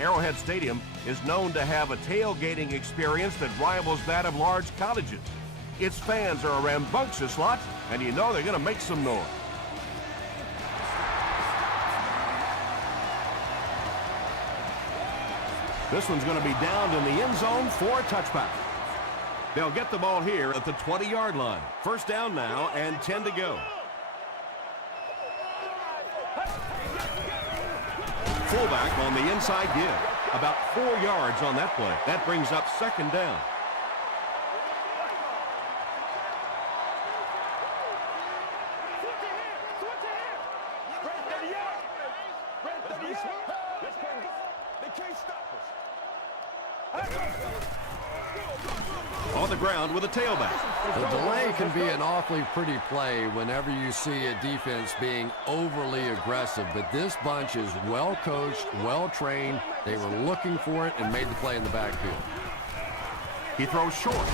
Arrowhead Stadium is known to have a tailgating experience that rivals that of large cottages. Its fans are a rambunctious lot, and you know they're going to make some noise. This one's going to be downed in the end zone for a touchback. They'll get the ball here at the 20-yard line. First down now and 10 to go. Fullback on the inside give. About 4 yards on that play. That brings up second down. On the ground with a tailback. The delay can be an awfully pretty play whenever you see a defense being overly aggressive, but this bunch is well coached, well trained. They were looking for it and made the play in the backfield. He throws short.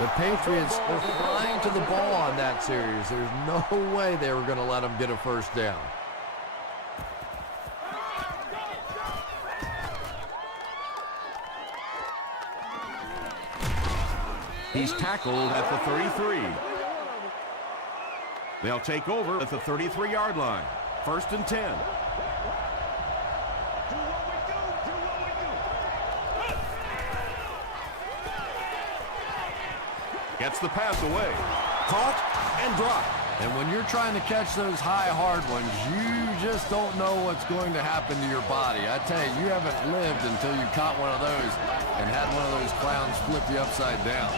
The Patriots were flying to the ball on that series. There's no way they were going to let them get a first down. He's tackled at the 33. They'll take over at the 33-yard line. First and 10. Gets the pass away. Caught and dropped. And when you're trying to catch those high, hard ones, you just don't know what's going to happen to your body. I tell you, you haven't lived until you caught one of those and had one of those clowns flip you upside down.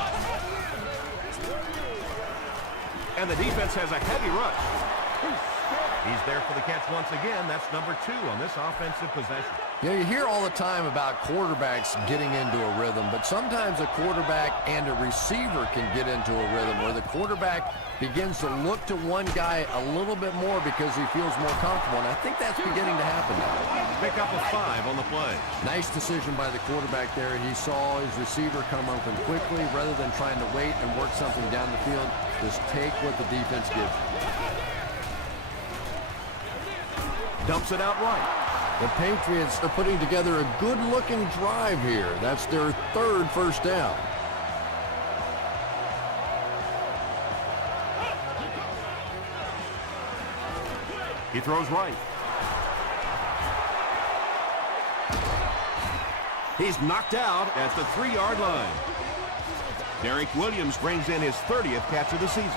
And the defense has a heavy rush. He's there for the catch once again. That's number 2 on this offensive possession. You know, you hear all the time about quarterbacks getting into a rhythm, but sometimes a quarterback and a receiver can get into a rhythm where the quarterback begins to look to one guy a little bit more because he feels more comfortable, and I think that's beginning to happen now. Pick up a 5 on the play. Nice decision by the quarterback there. He saw his receiver come open quickly rather than trying to wait and work something down the field. Just take what the defense gives you. Dumps it out right. The Patriots are putting together a good-looking drive here. That's their 3rd first down. He throws right. He's knocked out at the 3-yard line. Derek Williams brings in his 30th catch of the season.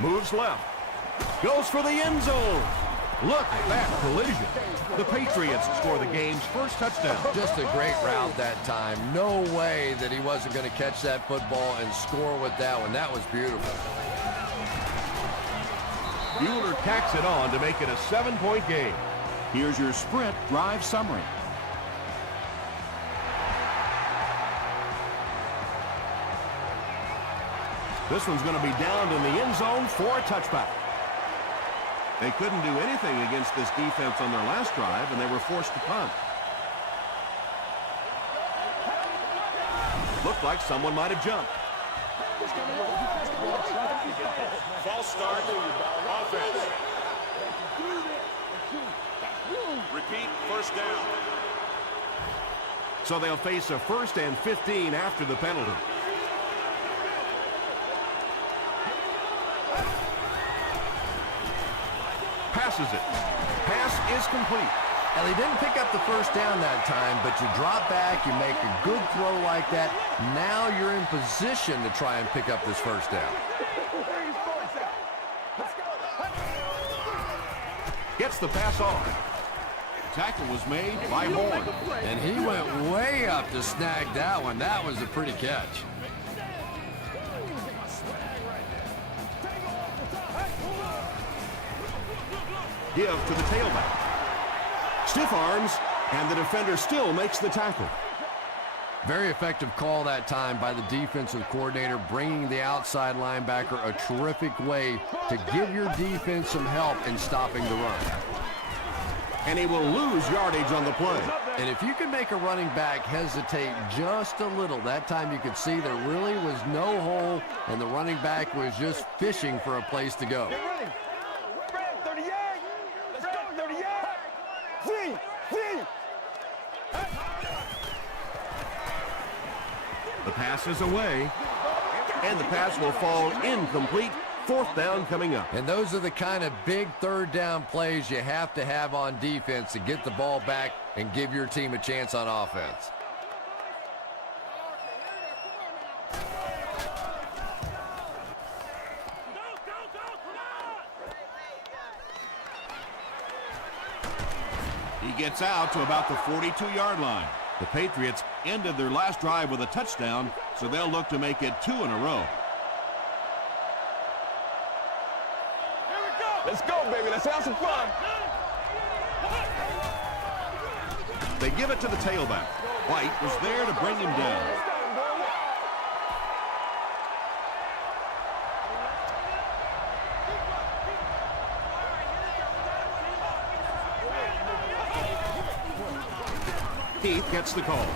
Moves left. Goes for the end zone. Look at that collision. The Patriots score the game's first touchdown. Just a great route that time. No way that he wasn't going to catch that football and score with that one. That was beautiful. Bueller tacks it on to make it a 7-point game. Here's your sprint drive summary. This one's going to be downed in the end zone for a touchback. They couldn't do anything against this defense on their last drive, and they were forced to punt. Looked like someone might have jumped. False start. Offense. Repeat, first down. So they'll face a 1st and 15 after the penalty. Passes it. Pass is complete. And he didn't pick up the first down that time, but you drop back, you make a good throw like that. Now you're in position to try and pick up this first down. Gets the pass off. Tackle was made by Horn. And he went way up to snag that one. That was a pretty catch. Give to the tailback. Stiff arms, and the defender still makes the tackle. Very effective call that time by the defensive coordinator, bringing the outside linebacker a terrific way to give your defense some help in stopping the run. And he will lose yardage on the play. And if you can make a running back hesitate just a little, that time you could see there really was no hole, and the running back was just fishing for a place to go. The pass is away, and the pass will fall incomplete. Fourth down coming up. And those are the kind of big third down plays you have to have on defense to get the ball back and give your team a chance on offense. He gets out to about the 42-yard line. The Patriots ended their last drive with a touchdown, so they'll look to make it 2 in a row. Let's go, baby. Let's have some fun. They give it to the tailback. White was there to bring him down. Keith gets the call.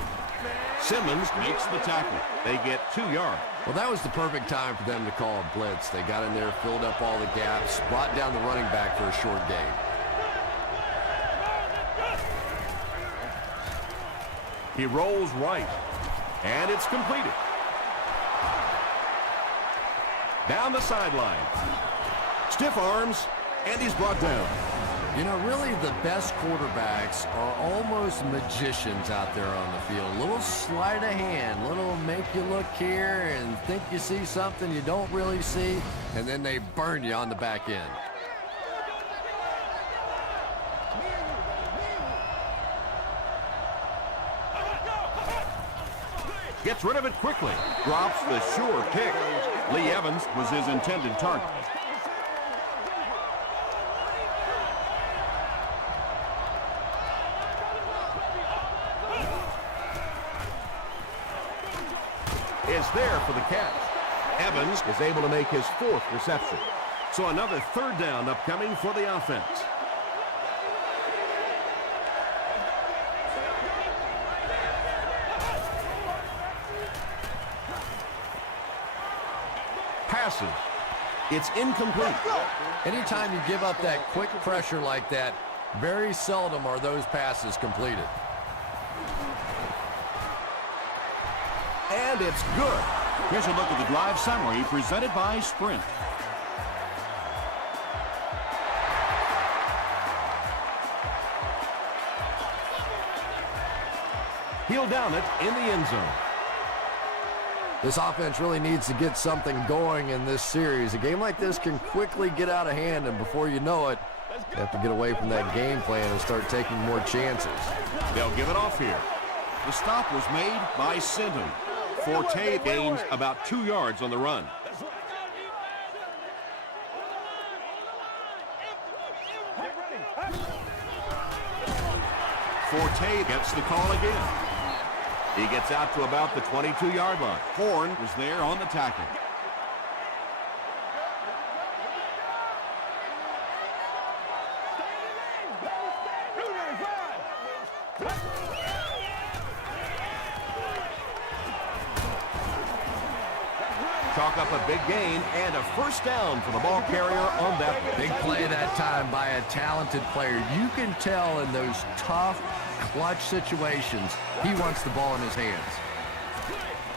Simmons makes the tackle. They get 2 yards. Well, that was the perfect time for them to call a blitz. They got in there, filled up all the gaps, brought down the running back for a short gain. He rolls right, and it's completed. Down the sideline. Stiff arms, and he's brought down. You know, really the best quarterbacks are almost magicians out there on the field. A little sleight of hand, little make you look here and think you see something you don't really see, and then they burn you on the back end. Gets rid of it quickly. Drops the sure kick. Lee Evans was his intended target. Is there for the catch. Evans is able to make his 4th reception. So another third down upcoming for the offense. Passes. It's incomplete. Anytime you give up that quick pressure like that, very seldom are those passes completed. And it's good. Here's a look at the drive summary presented by Sprint. He'll down it in the end zone. This offense really needs to get something going in this series. A game like this can quickly get out of hand, and before you know it, you have to get away from that game plan and start taking more chances. They'll give it off here. The stop was made by Sinton. Forte gains about 2 yards on the run. Forte gets the call again. He gets out to about the 22-yard line. Horn was there on the tackle. Chalk up a big gain and a first down for the ball carrier on that one. Big play that time by a talented player. You can tell in those tough, clutch situations, he wants the ball in his hands.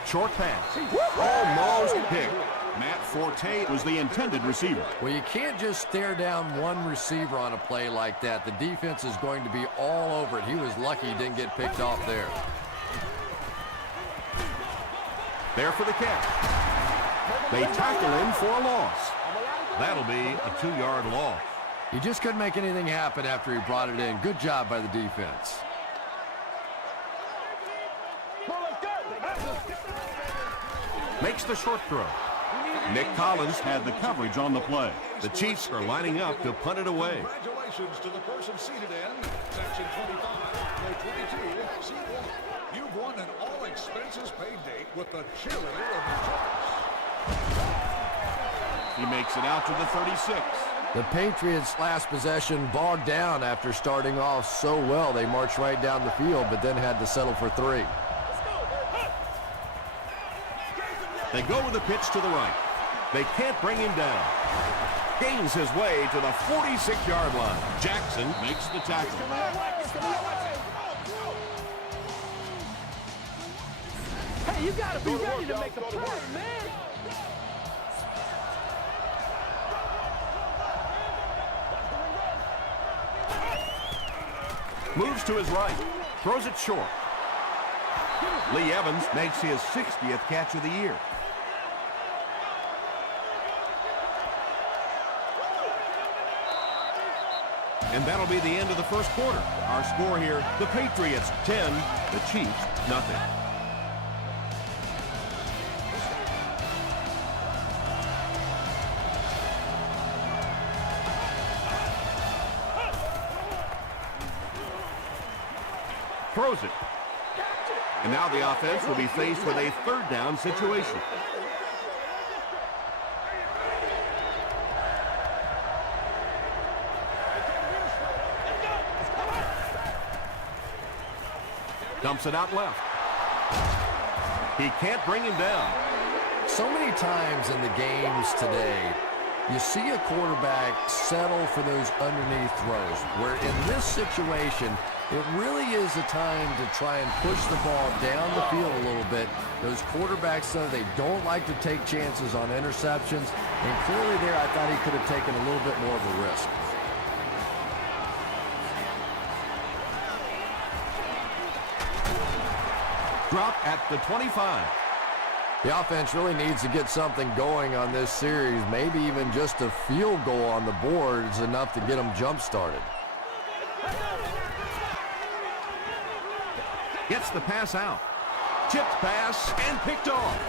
Short pass. Almost picked. Matt Forte was the intended receiver. Well, you can't just stare down one receiver on a play like that. The defense is going to be all over it. He was lucky he didn't get picked off there. There for the catch. They tackle him for a loss. That'll be a 2-yard loss. He just couldn't make anything happen after he brought it in. Good job by the defense. Makes the short throw. Nick Collins had the coverage on the play. The Chiefs are lining up to punt it away. Congratulations to the person seated in section 25, row 22, seat 1. You've won an all-expenses paid date with the cheerleader of your choice. He makes it out to the 36. The Patriots' last possession bogged down after starting off so well. They marched right down the field, but then had to settle for 3. They go with the pitch to the right. They can't bring him down. Gains his way to the 46-yard line. Jackson makes the tackle. Hey, you gotta be ready to make a play, man. Moves to his right. Throws it short. Lee Evans makes his 60th catch of the year. And that'll be the end of the first quarter. Our score here, the Patriots 10, the Chiefs nothing. Throws it. And now the offense will be faced with a third down situation. Dumps it out left. He can't bring him down. So many times in the games today, you see a quarterback settle for those underneath throws, where in this situation, it really is a time to try and push the ball down the field a little bit. Those quarterbacks, though, they don't like to take chances on interceptions, and clearly there I thought he could have taken a little bit more of a risk. Drop at the 25. The offense really needs to get something going on this series. Maybe even just a field goal on the board is enough to get them jump-started. Gets the pass out. Tipped pass and picked off.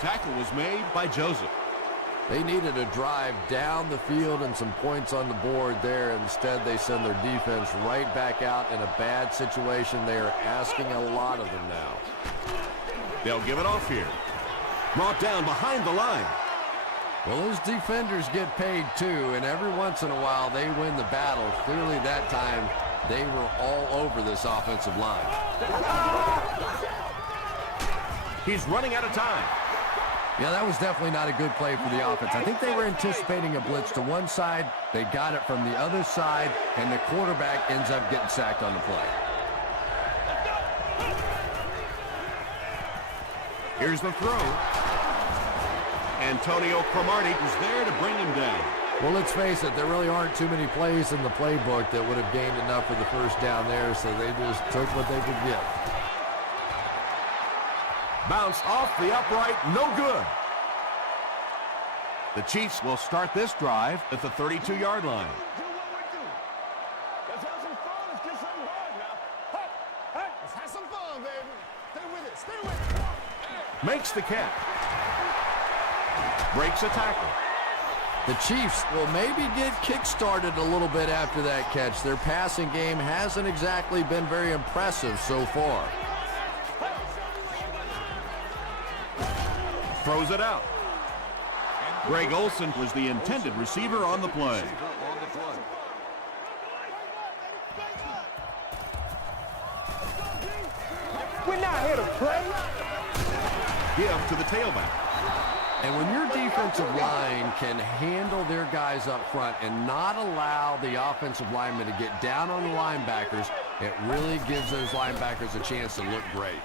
Tackle was made by Joseph. They needed a drive down the field and some points on the board there. Instead, they send their defense right back out in a bad situation. They are asking a lot of them now. They'll give it off here. Brought down behind the line. Well, those defenders get paid too, and every once in a while they win the battle. Clearly that time they were all over this offensive line. He's running out of time. Yeah, that was definitely not a good play for the offense. I think they were anticipating a blitz to one side. They got it from the other side, and the quarterback ends up getting sacked on the play. Here's the throw. Antonio Cromartie was there to bring him down. Well, let's face it, there really aren't too many plays in the playbook that would have gained enough for the first down there, so they just took what they could get. Bounce off the upright, no good. The Chiefs will start this drive at the 32-yard line. Do what we do. Let's have some fun. Let's get something going now. Hey, let's have some fun, baby. Stay with it. Stay with it. Makes the catch. Breaks a tackle. The Chiefs will maybe get kick-started a little bit after that catch. Their passing game hasn't exactly been very impressive so far. Throws it out. Greg Olsen was the intended receiver on the play. We're not here to play. Give to the tailback. And when your defensive line can handle their guys up front and not allow the offensive linemen to get down on the linebackers, it really gives those linebackers a chance to look great.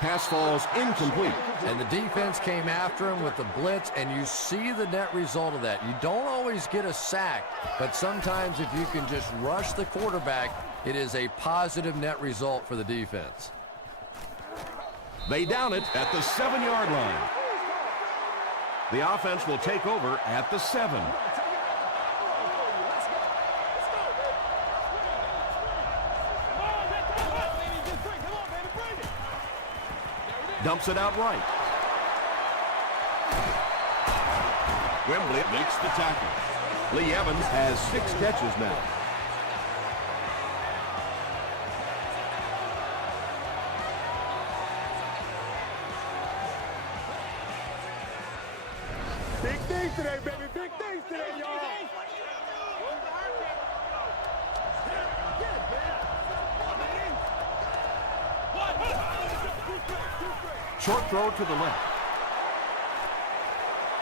Pass falls incomplete. And the defense came after him with the blitz, and you see the net result of that. You don't always get a sack, but sometimes if you can just rush the quarterback, it is a positive net result for the defense. They down it at the 7-yard line. The offense will take over at the 7. Dumps it out right. Wembley makes the tackle. Lee Evans has 6 catches now. Big things today, baby. Big things today, y'all. Short throw to the left.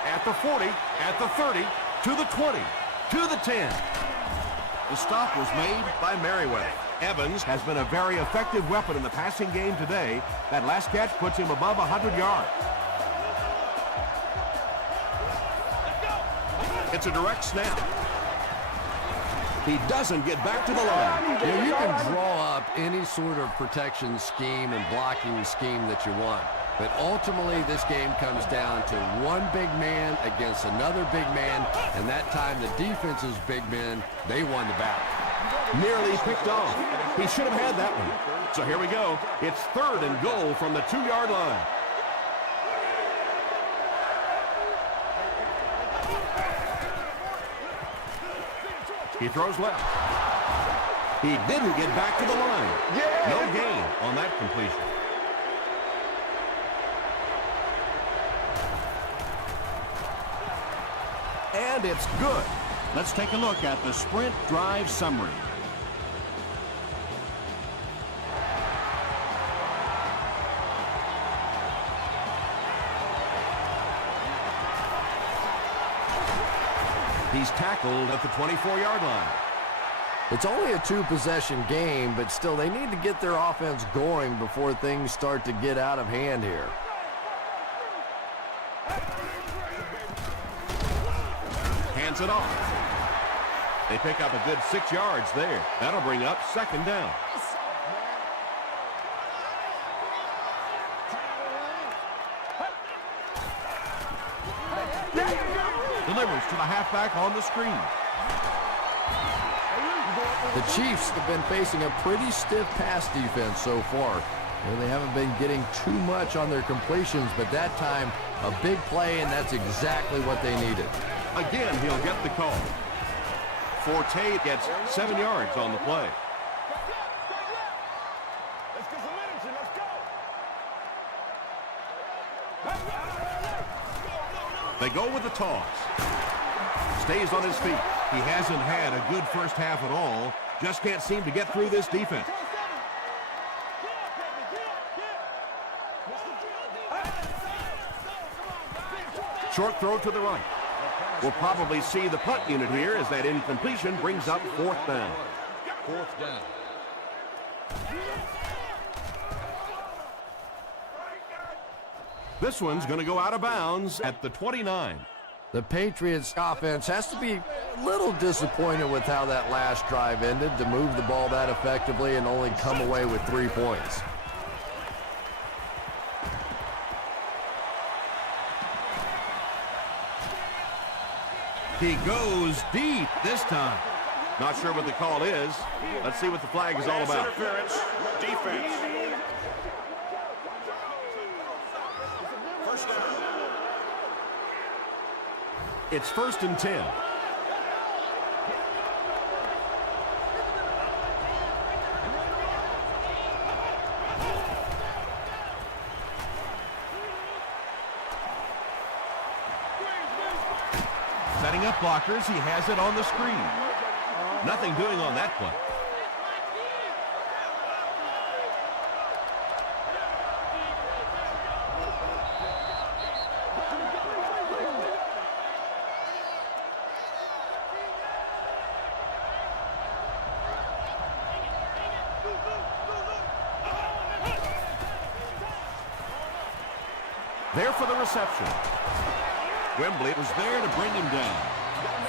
At the 40, at the 30, to the 20, to the 10. The stop was made by Merriweather. Evans has been a very effective weapon in the passing game today. That last catch puts him above 100 yards. It's a direct snap. He doesn't get back to the line. You know, you can draw up any sort of protection scheme and blocking scheme that you want. But ultimately, this game comes down to one big man against another big man. And that time, the defense's big men, they won the battle. Nearly picked off. He should have had that one. So here we go. It's 3rd and goal from the 2-yard line. He throws left. He didn't get back to the line. No gain on that completion. And it's good. Let's take a look at the sprint drive summary. He's tackled at the 24-yard line. It's only a 2-possession game, but still, they need to get their offense going before things start to get out of hand here. Hands it off. They pick up a good 6 yards there. That'll bring up 2nd down. Delivers to the halfback on the screen. The Chiefs have been facing a pretty stiff pass defense so far. And they haven't been getting too much on their completions, but that time, a big play, and that's exactly what they needed. Again, he'll get the call. Forte gets 7 yards on the play. Let's get some energy. Let's go. They go with the toss. Stays on his feet. He hasn't had a good first half at all. Just can't seem to get through this defense. Short throw to the right. We'll probably see the punt unit here as that incompletion brings up 4th down. 4th down. This one's going to go out of bounds at the 29. The Patriots offense has to be a little disappointed with how that last drive ended, to move the ball that effectively and only come away with 3 points. He goes deep this time. Not sure what the call is. Let's see what the flag is all about. Interference. Defense. 1st down. It's 1st and 10. Setting up blockers. He has it on the screen. Nothing doing on that play. There for the reception. Wembley was there to bring him down.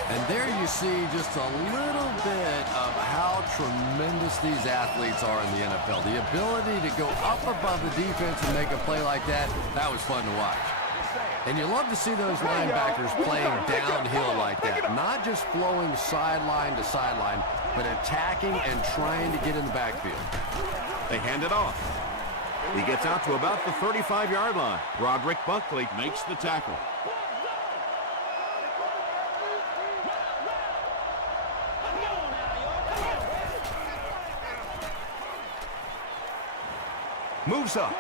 And there you see just a little bit of how tremendous these athletes are in the NFL. The ability to go up above the defense and make a play like that, that was fun to watch. And you love to see those linebackers playing downhill like that. Not just flowing sideline to sideline, but attacking and trying to get in the backfield. They hand it off. He gets out to about the 35-yard line. Roderick Buckley makes the tackle. Moves up.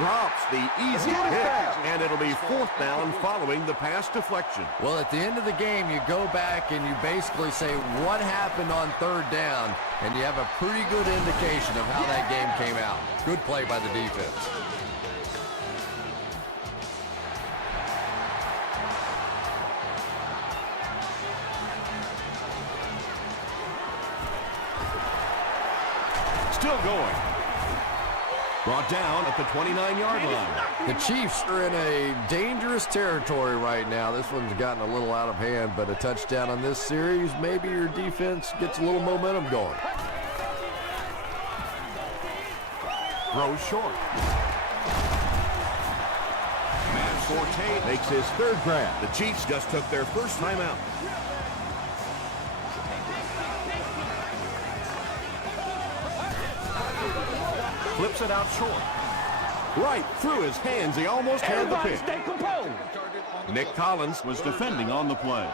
drops the easy pick, and it'll be 4th down following the pass deflection. Well, at the end of the game, you go back and you basically say what happened on 3rd down, and you have a pretty good indication of how that game came out. Good play by the defense. Still going. Brought down at the 29-yard line. The Chiefs are in a dangerous territory right now. This one's gotten a little out of hand, but a touchdown on this series, maybe your defense gets a little momentum going. Throws short. Matt Forte makes his 3rd grab. The Chiefs just took their first time out. Flips it out short. Right through his hands. He almost had the pick. Stay composed. Nick Collins was defending on the play.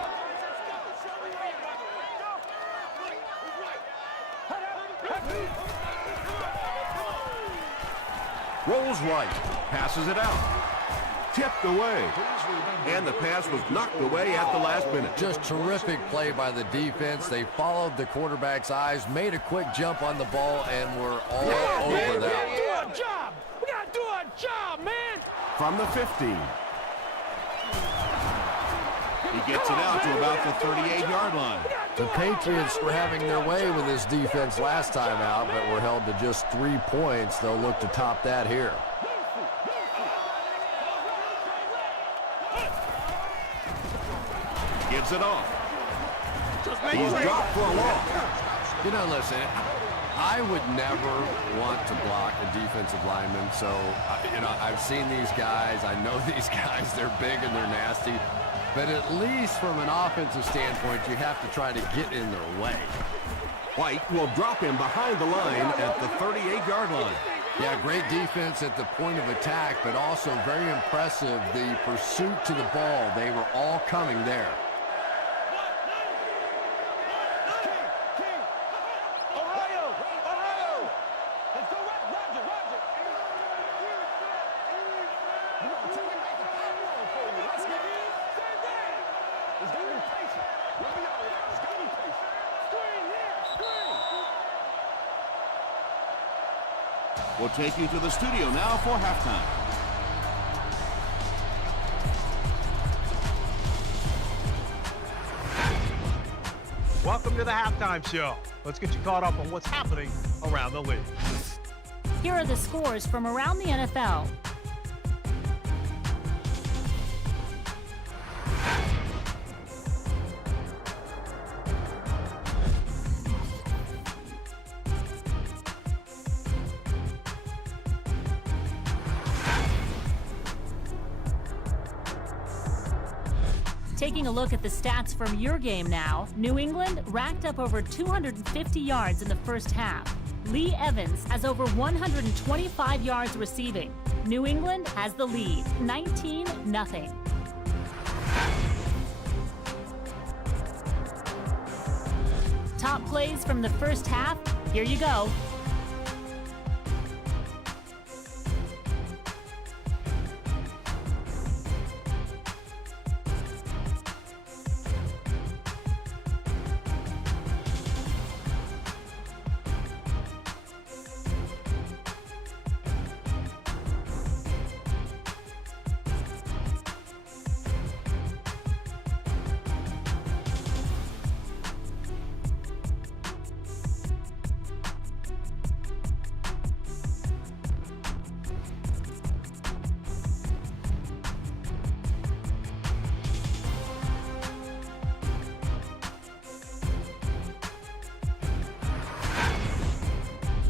Rolls right. Passes it out. Tipped away. And the pass was knocked away at the last minute. Just terrific play by the defense. They followed the quarterback's eyes, made a quick jump on the ball, and were all over that. We gotta do our job. We gotta do our job, man. From the 15. He gets it out to about the 38-yard line. The Patriots were having their way with this defense last time out, but were held to just 3 points. They'll look to top that here. Gives it off. He's dropped for a loss. You know, listen, I would never want to block a defensive lineman. So, I've seen these guys. I know these guys. They're big and they're nasty. But at least from an offensive standpoint, you have to try to get in their way. White will drop him behind the line at the 38-yard line. Yeah, great defense at the point of attack, but also very impressive the pursuit to the ball. They were all coming there. We'll take you to the studio now for halftime. Welcome to the halftime show. Let's get you caught up on what's happening around the league. Here are the scores from around the NFL. Taking a look at the stats from your game now, New England racked up over 250 yards in the first half. Lee Evans has over 125 yards receiving. New England has the lead, 19-0. Top plays from the first half, here you go.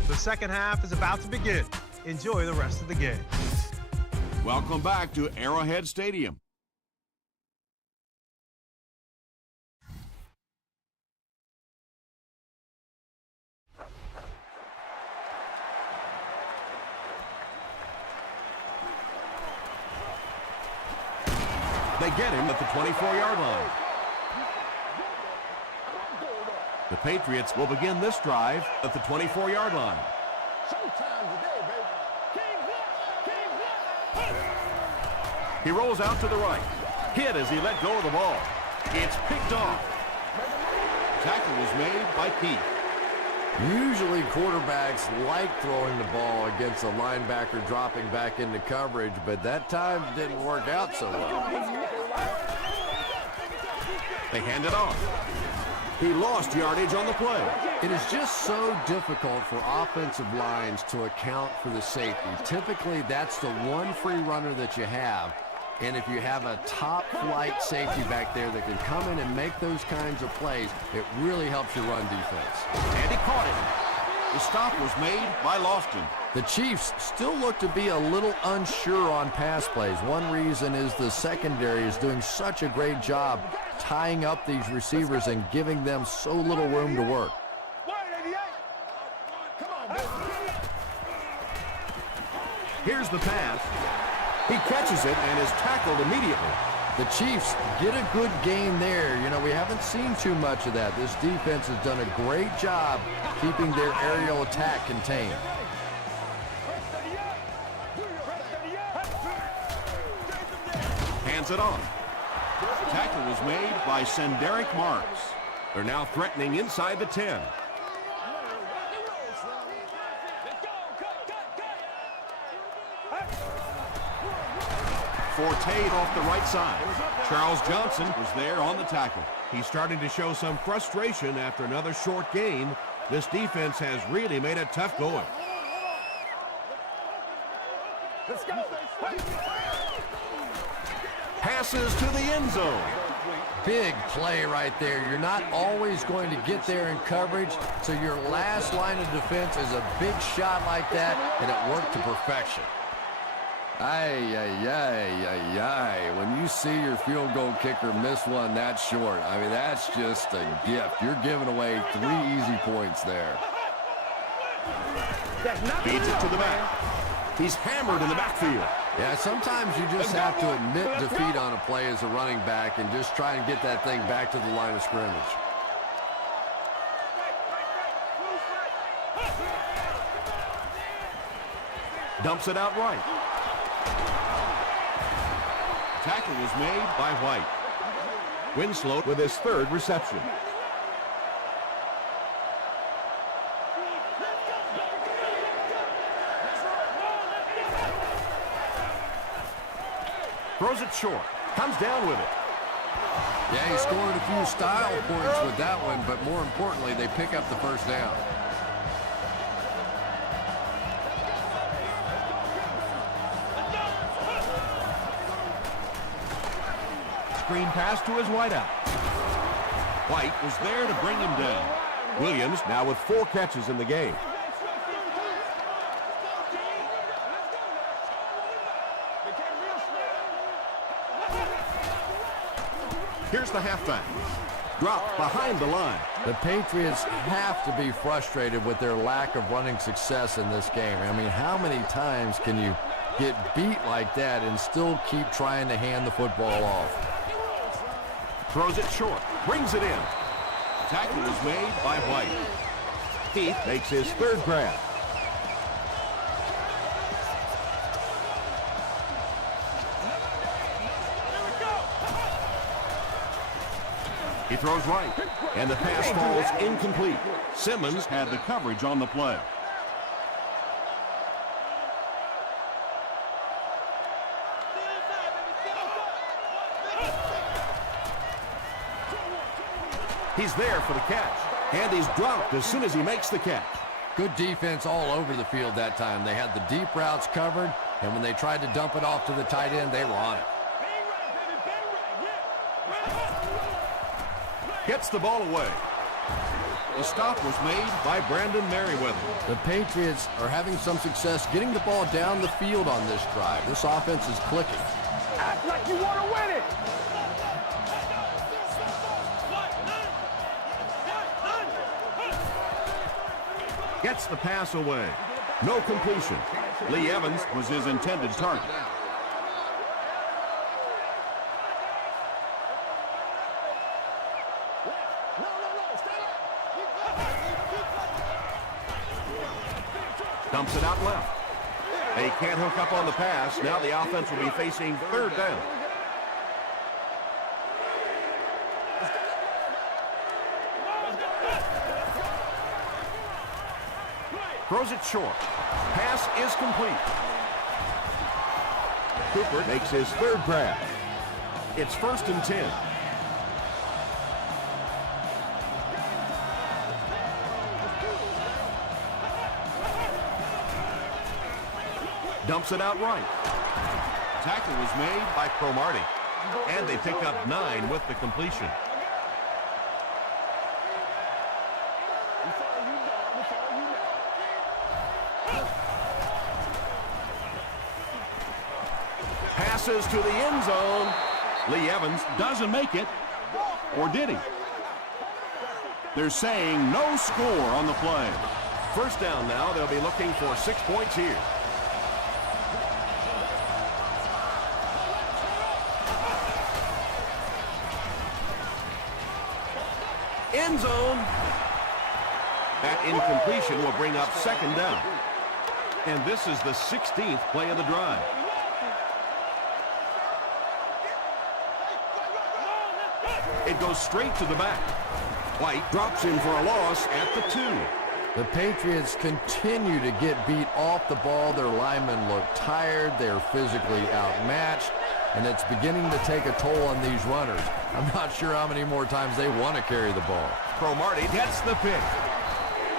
The second half is about to begin. Enjoy the rest of the game. Welcome back to Arrowhead Stadium. They get him at the 24-yard line. The Patriots will begin this drive at the 24-yard line. Showtime today, baby. He rolls out to the right. Hit as he let go of the ball. It's picked off. Tackle was made by Pete. Usually quarterbacks like throwing the ball against a linebacker dropping back into coverage, but that time didn't work out so well. They hand it off. He lost yardage on the play. It is just so difficult for offensive lines to account for the safety. Typically, that's the one free runner that you have. And if you have a top-flight safety back there that can come in and make those kinds of plays, it really helps your run defense. And he caught it. The stop was made by Lofton. The Chiefs still look to be a little unsure on pass plays. One reason is the secondary is doing such a great job tying up these receivers and giving them so little room to work. Here's the pass. He catches it and is tackled immediately. The Chiefs get a good gain there. You know, we haven't seen too much of that. This defense has done a great job keeping their aerial attack contained. Hands it off. Tackle was made by Senderick Marks. They're now threatening inside the 10. Forte off the right side. Charles Johnson was there on the tackle. He's starting to show some frustration after another short gain. This defense has really made it tough going. Let's go. Passes to the end zone. Big play right there. You're not always going to get there in coverage, so your last line of defense is a big shot like that, and it worked to perfection. Ay, ay, ay, ay, ay. When you see your field goal kicker miss one that short, I mean, that's just a gift. You're giving away 3 easy points there. Feeds it to the back. He's hammered in the backfield. Yeah, sometimes you just have to admit defeat on a play as a running back and just try and get that thing back to the line of scrimmage. Dumps it out right. Tackle was made by White. Winslow with his 3rd reception. Throws it short. Comes down with it. Yeah, he scored a few style points with that one, but more importantly, they pick up the first down. Screen pass to his wideout. White was there to bring him down. Williams now with 4 catches in the game. Here's the halfback. Dropped behind the line. The Patriots have to be frustrated with their lack of running success in this game. I mean, how many times can you get beat like that and still keep trying to hand the football off? Throws it short. Brings it in. Tackle is made by White. Heath makes his 3rd grab. He throws right, and the pass falls incomplete. Simmons had the coverage on the play. He's there for the catch, and he's dropped as soon as he makes the catch. Good defense all over the field that time. They had the deep routes covered, and when they tried to dump it off to the tight end, they were on it. Gets the ball away. The stop was made by Brandon Merriweather. The Patriots are having some success getting the ball down the field on this drive. This offense is clicking. Act like you want to win it. Gets the pass away. No completion. Lee Evans was his intended target. Dumps it out left. They can't hook up on the pass. Now the offense will be facing third down. Throws it short. Pass is complete. Cooper makes his third grab. It's 1st and 10. Dumps it out right. Tackle was made by Cromartie. And they pick up 9 with the completion. Passes to the end zone. Lee Evans doesn't make it. Or did he? They're saying no score on the play. First down now. They'll be looking for 6 points here. End zone. That incompletion will bring up 2nd down. And this is the 16th play of the drive. It goes straight to the back. White drops him for a loss at the 2. The Patriots continue to get beat off the ball. Their linemen look tired. They're physically outmatched. And it's beginning to take a toll on these runners. I'm not sure how many more times they want to carry the ball. Cromartie gets the pick.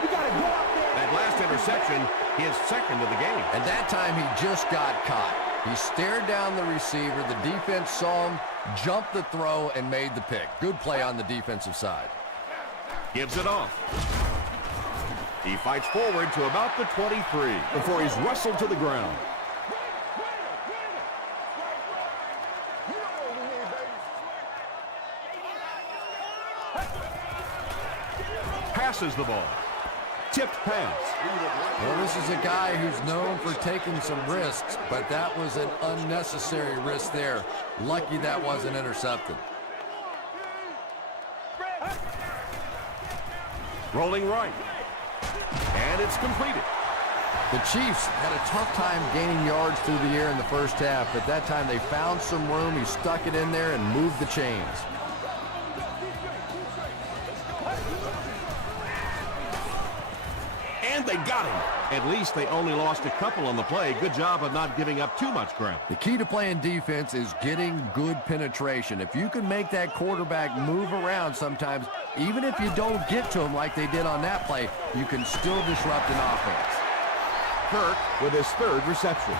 You gotta go out there. That last interception, his 2nd of the game. And that time he just got caught. He stared down the receiver. The defense saw him, jumped the throw, and made the pick. Good play on the defensive side. Gives it off. He fights forward to about the 23 before he's wrestled to the ground. Passes the ball. Tipped pass. Well, this is a guy who's known for taking some risks, but that was an unnecessary risk there. Lucky that wasn't intercepted. Rolling right. And it's completed. The Chiefs had a tough time gaining yards through the air in the first half, but that time they found some room. He stuck it in there and moved the chains. And they got him. At least they only lost a couple on the play. Good job of not giving up too much ground. The key to playing defense is getting good penetration. If you can make that quarterback move around sometimes, even if you don't get to him like they did on that play, you can still disrupt an offense. Kirk with his 3rd reception.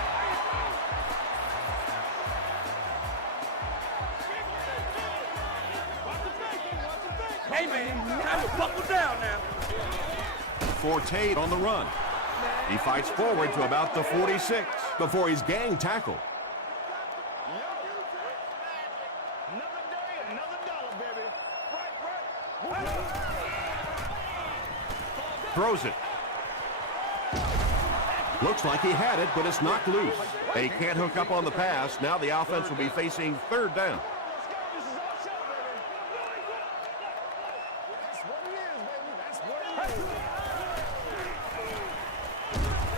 Hey, man, time to buckle down now. Forte on the run. He fights forward to about the 46 before he's gang tackled. Another day, another dollar, baby. Right. Throws it. Looks like he had it, but it's knocked loose. They can't hook up on the pass. Now the offense will be facing 3rd down.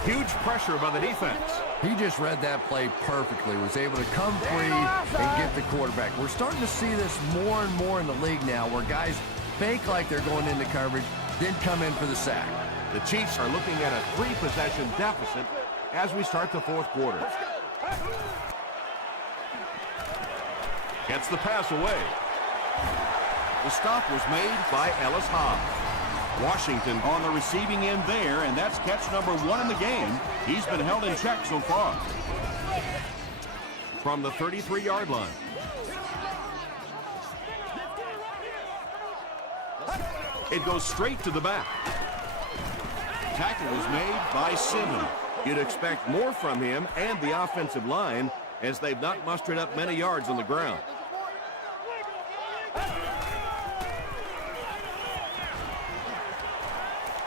Huge pressure by the defense. He just read that play perfectly, was able to come free and get the quarterback. We're starting to see this more and more in the league now, where guys fake like they're going into coverage, then come in for the sack. The Chiefs are looking at a 3-possession deficit as we start the 4th quarter. Gets the pass away. The stop was made by Ellis Hobbs. Washington on the receiving end there, and that's catch number 1 in the game. He's been held in check so far. From the 33-yard line. It goes straight to the back. Tackle was made by Simmons. You'd expect more from him and the offensive line, as they've not mustered up many yards on the ground.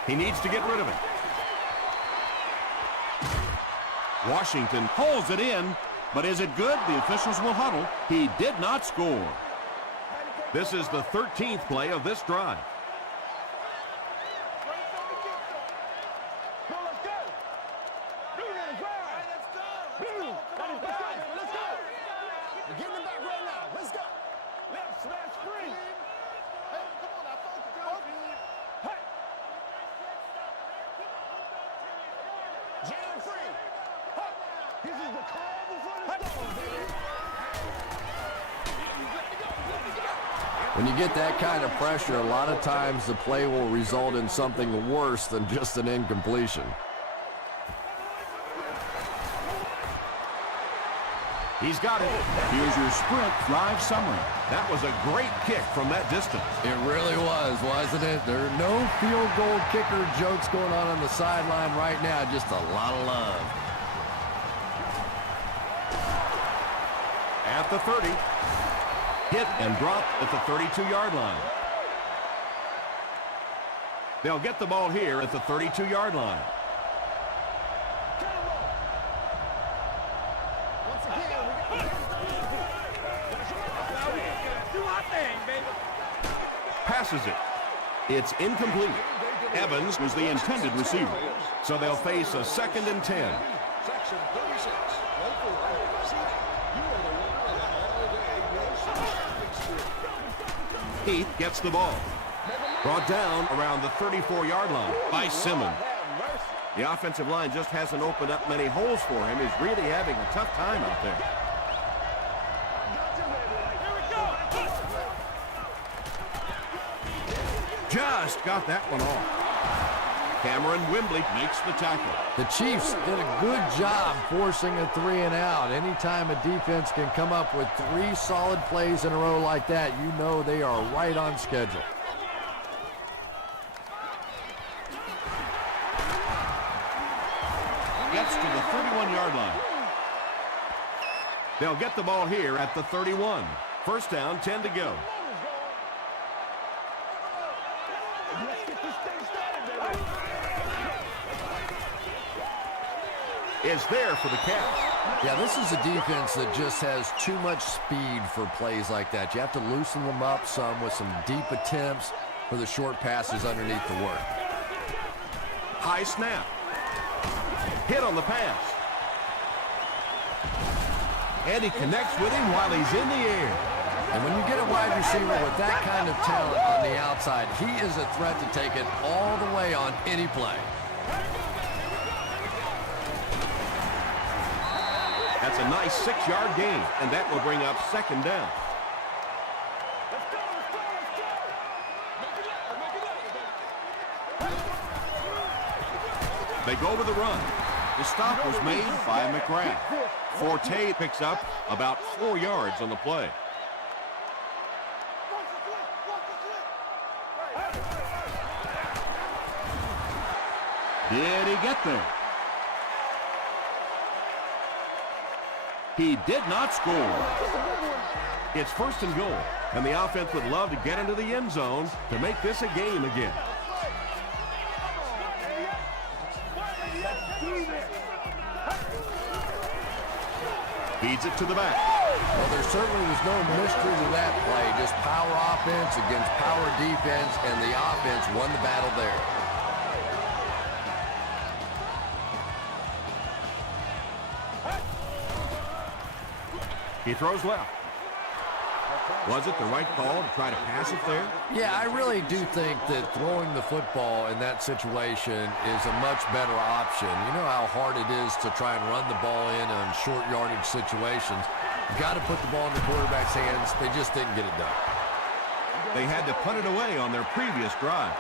He needs to get rid of it. Washington pulls it in, but is it good? The officials will huddle. He did not score. This is the 13th play of this drive. back right now. Let's go. Left smash free. Hey, come on now, focus. Hey. Jam free. This is the calm before the storm, baby. When you get that kind of pressure, a lot of times the play will result in something worse than just an incompletion. He's got it. Here's your Sprint Drive summary. That was a great kick from that distance. It really was, wasn't it? There are no field goal kicker jokes going on the sideline right now. Just a lot of love. At the 30. Hit and drop at the 32-yard line. They'll get the ball here at the 32-yard line. Passes it. It's incomplete. Evans was the intended receiver. So they'll face a 2nd and 10. Section 36, local seating. You are the winner of an all-day Wilson shopping spree. Heath gets the ball. Brought down around the 34-yard line by Simmons. The offensive line just hasn't opened up many holes for him. He's really having a tough time out there. Just got that one off. Cameron Wembley makes the tackle. The Chiefs did a good job forcing a 3-and-out. Anytime a defense can come up with 3 solid plays in a row like that, you know they are right on schedule. Gets to the 31-yard line. They'll get the ball here at the 31. First down, 10 to go. Is there for the catch. Yeah, this is a defense that just has too much speed for plays like that. You have to loosen them up some with some deep attempts for the short passes underneath the work. High snap. Hit on the pass. And he connects with him while he's in the air. And when you get a wide receiver with that kind of talent on the outside, he is a threat to take it all the way on any play. That's a nice 6-yard gain, and that will bring up 2nd down. They go with the run. The stop was made by McGrath. Forte picks up about 4 yards on the play. Did he get there? He did not score. It's 1st and goal, and the offense would love to get into the end zone to make this a game again. Feeds it to the back. Well, there certainly was no mystery to that play. Just power offense against power defense, and the offense won the battle there. He throws left. Was it the right call to try to pass it there? Yeah, I really do think that throwing the football in that situation is a much better option. You know how hard it is to try and run the ball in on short yardage situations. You've got to put the ball in the quarterback's hands. They just didn't get it done. They had to punt it away on their previous drive.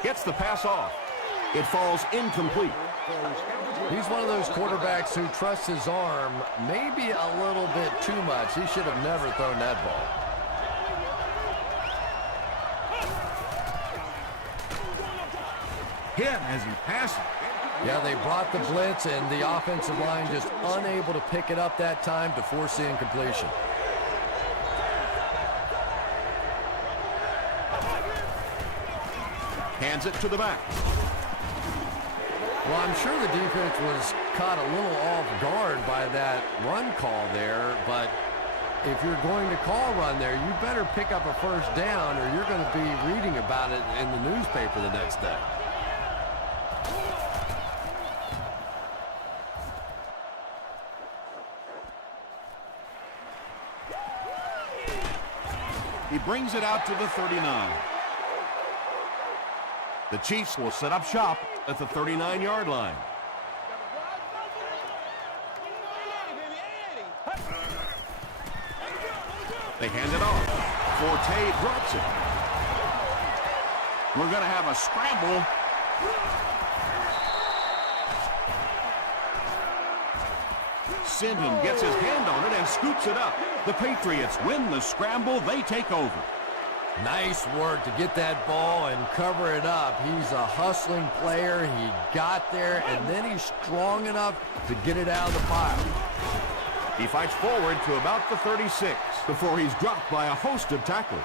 Gets the pass off. It falls incomplete. He's one of those quarterbacks who trusts his arm maybe a little bit too much. He should have never thrown that ball. Hit as he passes. Yeah, they brought the blitz, and the offensive line just unable to pick it up that time to force the incompletion. Hands it to the back. Well, I'm sure the defense was caught a little off guard by that run call there, but if you're going to call run there, you better pick up a first down or you're going to be reading about it in the newspaper the next day. He brings it out to the 39. The Chiefs will set up shop at the 39-yard line. They hand it off. Forte drops it. We're going to have a scramble. Sinden gets his hand on it and scoops it up. The Patriots win the scramble. They take over. Nice work to get that ball and cover it up. He's a hustling player. He got there, and then he's strong enough to get it out of the pile. He fights forward to about the 36 before he's dropped by a host of tacklers.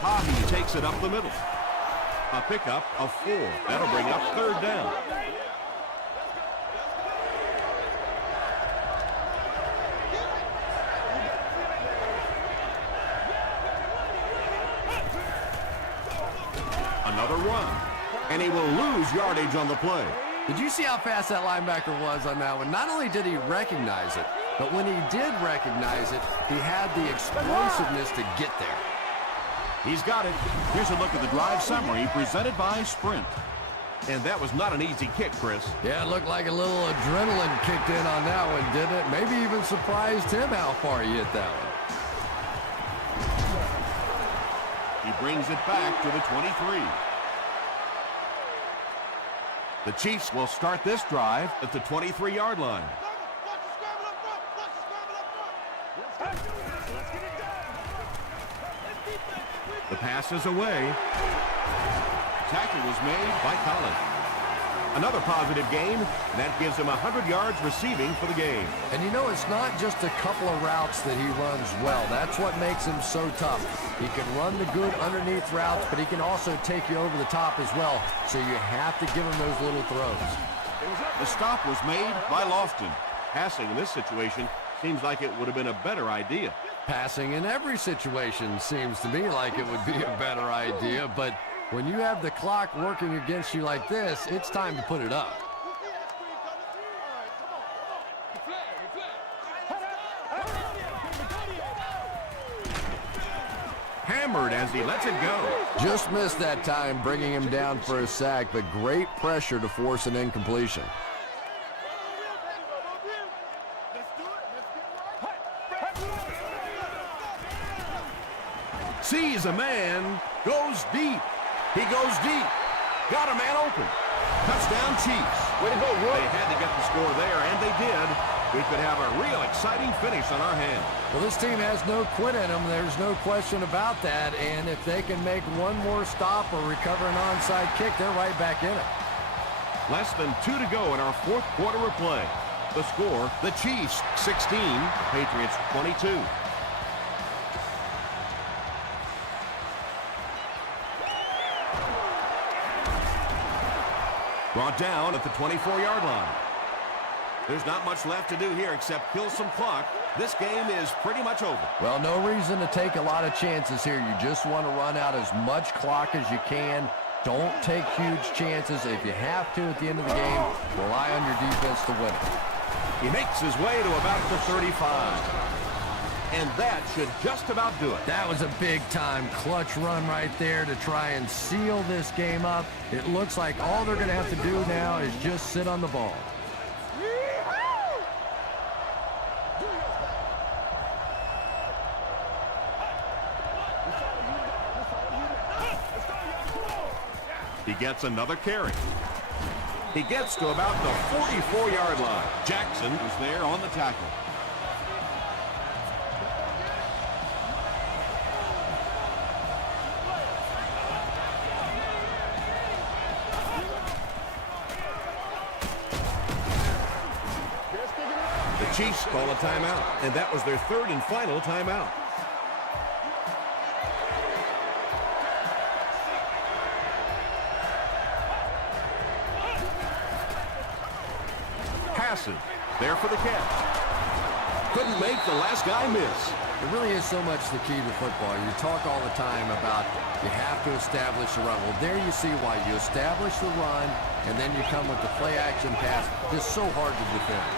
Tahi takes it up the middle. A pickup of 4. That'll bring up 3rd down. Another run, and he will lose yardage on the play. Did you see how fast that linebacker was on that one? Not only did he recognize it, but when he did recognize it, he had the explosiveness to get there. He's got it. Here's a look at the drive summary presented by Sprint. And that was not an easy kick, Chris. Yeah, it looked like a little adrenaline kicked in on that one, didn't it? Maybe even surprised him how far he hit that one. He brings it back to the 23. The Chiefs will start this drive at the 23-yard line. The pass is away. Tackle was made by Collins. Another positive gain. That gives him 100 yards receiving for the game. And you know, it's not just a couple of routes that he runs well. That's what makes him so tough. He can run the good underneath routes, but he can also take you over the top as well. So you have to give him those little throws. The stop was made by Lofton. Passing in this situation seems like it would have been a better idea. Passing in every situation seems to me like it would be a better idea, but when you have the clock working against you like this, it's time to put it up. Hammered as he lets it go. Just missed that time, bringing him down for a sack, but great pressure to force an incompletion. Sees a man, goes deep. He goes deep. Got a man open. Touchdown Chiefs. Way to go, Rook. They had to get the score there, and they did. We could have a real exciting finish on our hands. Well, this team has no quit in them. There's no question about that. And if they can make one more stop or recover an onside kick, they're right back in it. Less than 2 to go in our 4th quarter of play. The score, the Chiefs 16, Patriots 22. Brought down at the 24-yard line. There's not much left to do here except kill some clock. This game is pretty much over. Well, no reason to take a lot of chances here. You just want to run out as much clock as you can. Don't take huge chances. If you have to at the end of the game, rely on your defense to win it. He makes his way to about the 35. And that should just about do it. That was a big-time clutch run right there to try and seal this game up. It looks like all they're going to have to do now is just sit on the ball. He gets another carry. He gets to about the 44-yard line. Jackson was there on the tackle. The Chiefs call a timeout, and that was their 3rd and final timeout. passes. There for the catch. Couldn't make the last guy miss. It really is so much the key to football. You talk all the time about you have to establish the run. Well, there you see why. You establish the run, and then you come with the play-action pass. Just so hard to defend.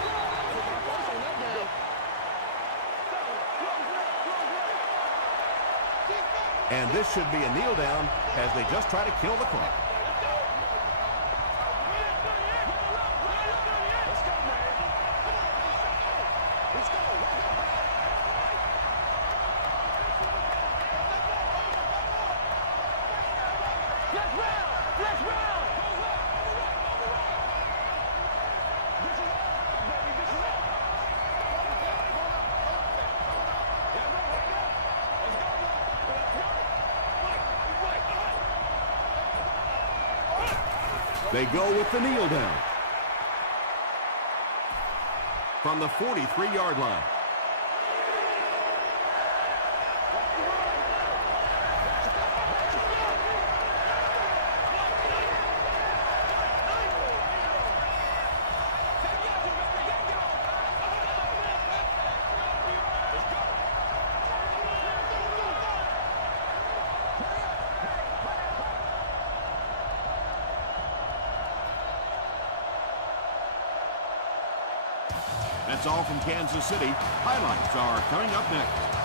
And this should be a kneel down as they just try to kill the clock. They go with the kneel down. From the 43-yard line. That's all from Kansas City. Highlights are coming up next.